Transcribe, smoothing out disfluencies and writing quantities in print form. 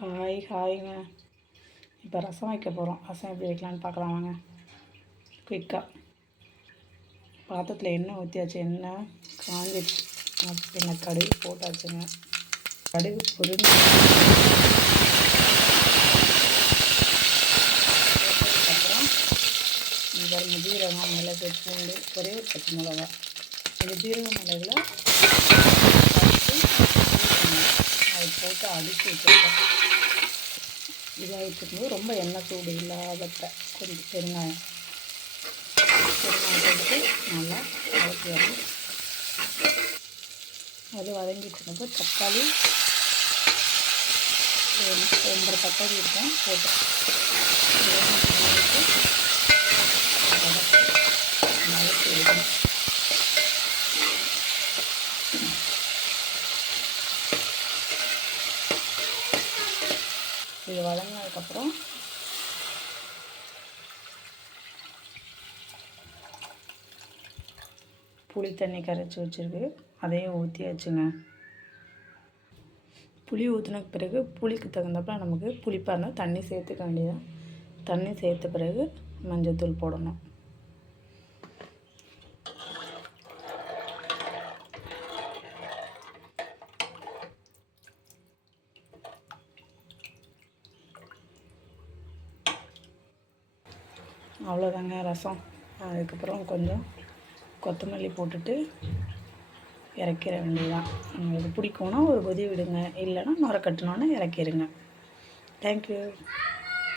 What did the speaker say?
ஹாய்ங்க. இப்போ ரசம் வைக்க போகிறோம். ரசம் எப்படி வைக்கலான்னு பார்க்கலாம் வாங்க. குயிக்காக பாத்திரத்தில் எண்ணெய் ஊற்றியாச்சு. எண்ணெய் காஞ்சிடுச்சு. பின்ன கடுகு போட்டாச்சுங்க. கடுகு பொரிஞ்சு போட்டதுக்கப்புறம் பாருங்க, ஜீரகம், மிளகு, பூண்டு, ஒரே ஒரு பச்சை மிளகா. இந்த ஜீரக மிளகுல அதை போட்டு அடித்து வச்சுருக்கேன். இதாக வச்சுருக்கும்போது ரொம்ப எண்ணெய் சூடு இல்லாதப்ப கொஞ்சம் பெருங்காயம் போட்டு நல்லா வதக்கி வரணும். அது வதங்கிட்டுருக்கப்போ தக்காளி 1.5 தக்காளி இருக்கும் போட்டு வதக்கி எடுக்கணும். இது வதங்கினதுக்கப்புறம் புளி தண்ணி கரைச்சி வச்சுருக்கு, அதையும் ஊற்றியாச்சுங்க. புளி ஊற்றினக்கு பிறகு புளிக்கு தகுந்தப்ப நமக்கு புளிப்பாக இருந்தால் தண்ணி சேர்த்துக்க வேண்டியதான். தண்ணி சேர்த்த பிறகு மஞ்சள்தூள் போடணும். அவ்வளோதாங்க ரசம். அதுக்கப்புறம் கொஞ்சம் கொத்தமல்லி போட்டுட்டு இறக்கிற வேண்டியதான். உங்களுக்கு பிடிக்கும்னா ஒரு கொதி விடுங்க, இல்லைன்னா நுர கட்டினோன்னே இறக்கிடுங்க. தேங்க்யூ.